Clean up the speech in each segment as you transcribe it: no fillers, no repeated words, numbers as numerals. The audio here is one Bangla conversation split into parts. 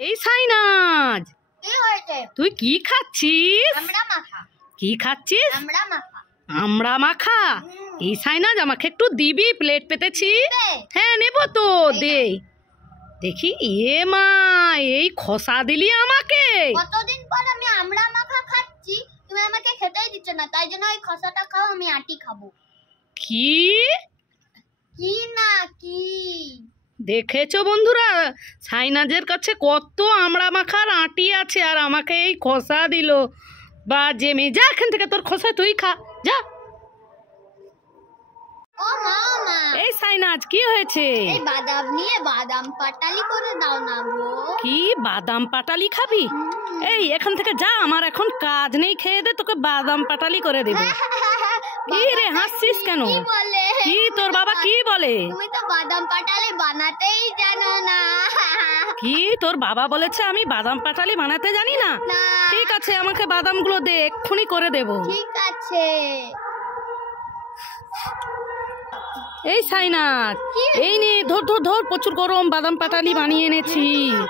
এই সাইনাজ, কি হয়েছে? তুই কি খাচ্ছিস? আমড়া মাখা। কি খাচ্ছিস? আমড়া মাখা। আমড়া মাখা? এই সাইনাজ, আমাকে একটু দিবি? প্লেট পেতেছি। হ্যাঁ নেব তো, দে দেখি। এ মা, এই খোসা দিলি আমাকে? কতদিন পর আমি আমড়া মাখা খাচ্ছি, তুমি আমাকে খেতেই দিচ্ছ না, তাই জন্য ওই খোসাটা খাও, আমি আটি খাবো। কি কি না কি? দেখেছো বন্ধুরা, সাইনাজের কাছে কত আমড়া মাখার আটি আছে, আর আমাকে এই খোসা দিল। বা জেমে যা এখান থেকে, তোর খোসা তুই খা, যা। ও মা, এই সাইনাজ, কি হয়েছে? এই বাদাম নিয়ে বাদাম পাটালি করে দাও না গো। কি বাদাম পাটালি খাবি? এই এখান থেকে যা, আমার এখন কাজ নেই, খেয়ে দে, তোকে বাদাম পাটালি করে দেবো। কি রে, হাসছিস কেন? কি বলে? কি তোর বাবা কি বলে? তুমি তো বাদাম পাটালি বানাতেই জানো না। কি তোর বাবা বলেছে আমি বাদাম পাটালি বানাতে জানি না? না। ঠিক আছে, আমাকে বাদামগুলো দে, এক্ষুনি করে দেবো। ঠিক আছে। এই সাইনাজ, এই নে, ধর ধর ধর, প্রচুর গরম বাদাম পাটালি বানিয়ে এনেছি।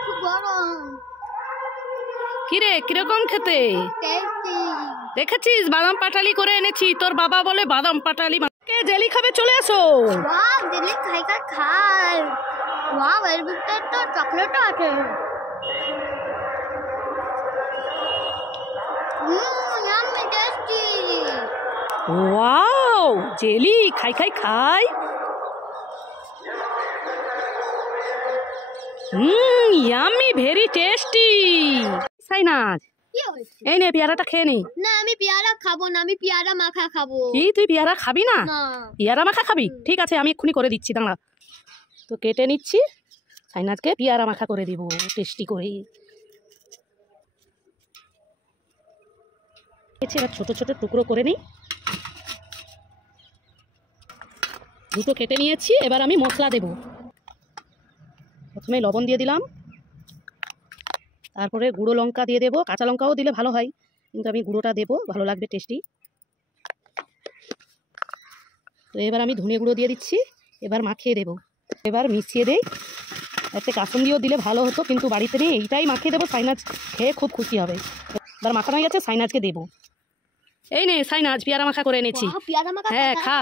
খুব গরম। কিরে, কিরকম খেতে? টেস্টি। দেখেছিস, বাদাম পাটালি করে এনেছি। তোর বাবা বলে বাদাম পাটালি কে জেলি খাবে, চলে আসো। ওয়াও, দিল্লি খাই। ওয়াও, এর ভিতরে তো চকলেটও আছে। Yummy tasty. ওয়াও, জেলি, খাই খাই খাই। Yummy, very tasty. সাইনাজ, কি হয়েছে? এই নে, পেয়ারাটা খেয়ে নে। না, আমি পেয়ারা খাবো না, আমি পেয়ারা মাখা খাবো। কি, তুই পেয়ারা খাবি না? না। পেয়ারা মাখা খাবি? ঠিক আছে, আমি এক্ষুনি করে দিচ্ছি, দাঁড়া। তো কেটে নিচ্ছি, সাইনাজকে পেয়ারা মাখা করে দিব টেস্টি করে। এবার ছোট ছোট টুকরো করে নিই। দুটো কেটে নিয়েছি, এবার আমি মশলা দেব। প্রথমে লবণ দিয়ে দিলাম, তারপরে গুঁড়ো লঙ্কা দিয়ে দেবো। কাঁচা লঙ্কাও দিলে ভালো হয়, কিন্তু আমি গুঁড়োটা দেবো, ভালো লাগবে, টেস্টি। তো এবার আমি ধনে গুঁড়ো দিয়ে দিচ্ছি, এবার মাখিয়ে দেবো। এবার মিশিয়ে দেই। একটা কাসুন্দিও দিলে ভালো হতো, কিন্তু বাড়িতে নেই, এইটাই মাখিয়ে দেবো। সাইনাজ খেয়ে খুব খুশি হবে। এবার মাখানো হয়ে গেছে, সাইনাজকে দেবো। এই নে সাইনাজ, পেয়ারা মাখা করে এনেছি। পেয়ারা মাখা। হ্যাঁ খা।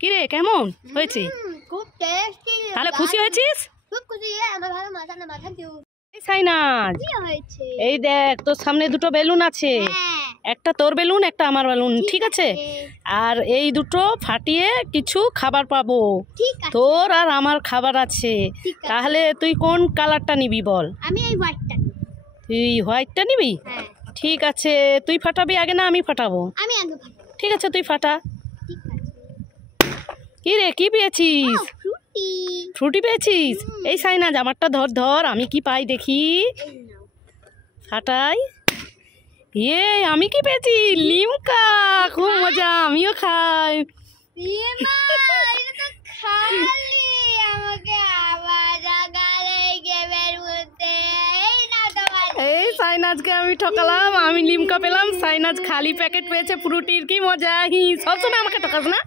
কিরে, কেমন হয়েছে? খুব টেস্টি। তাহলে খুশি হয়েছিস? খুব খুশি। আমার ভালো মাথা দিও। এই সাইনাজ, কি হয়েছে? এই দেখ, তোর সামনে দুটো বেলুন আছে। হ্যাঁ। একটা তোর বেলুন, একটা আমার বেলুন, ঠিক আছে? আর এই দুটো ফাটিয়ে কিছু খাবার পাবো। ঠিক আছে। তোর আর আমার খাবার আছে। তাহলে তুই কোন কালারটা নিবি বল? আমি এই হোয়াইটটা নিব। তুই হোয়াইটটা নিবি? হ্যাঁ। ঠিক আছে, তুই ফাটাবি আগে না আমি ফাটাবো? আমি আগে ফাটাবো। ঠিক আছে, তুই ফাটা। ঠিক আছে। কি রে, কি পেয়েছিস? ফ্রুটি। ফ্রুটি পেয়েছিস? এই সাইনাজ, আমারটা ধর ধর, আমি কি পাই দেখি। এই নাও। ফাটাই। ইয়ে, আমি কি পেয়েছি? লিমকা। খুব মজা, আমিও খাই। মা, এটা তো খালি আমাকে আবার লাগালে গেমের মধ্যে। এই না তোমার। এই সাইনাজকে আমি ঠকালাম, আমি লিমকা পেলাম, সাইনাজ খালি প্যাকেট পেয়েছে ফ্রুটির। কি মজা! সবসময় আমাকে ঠকাস না।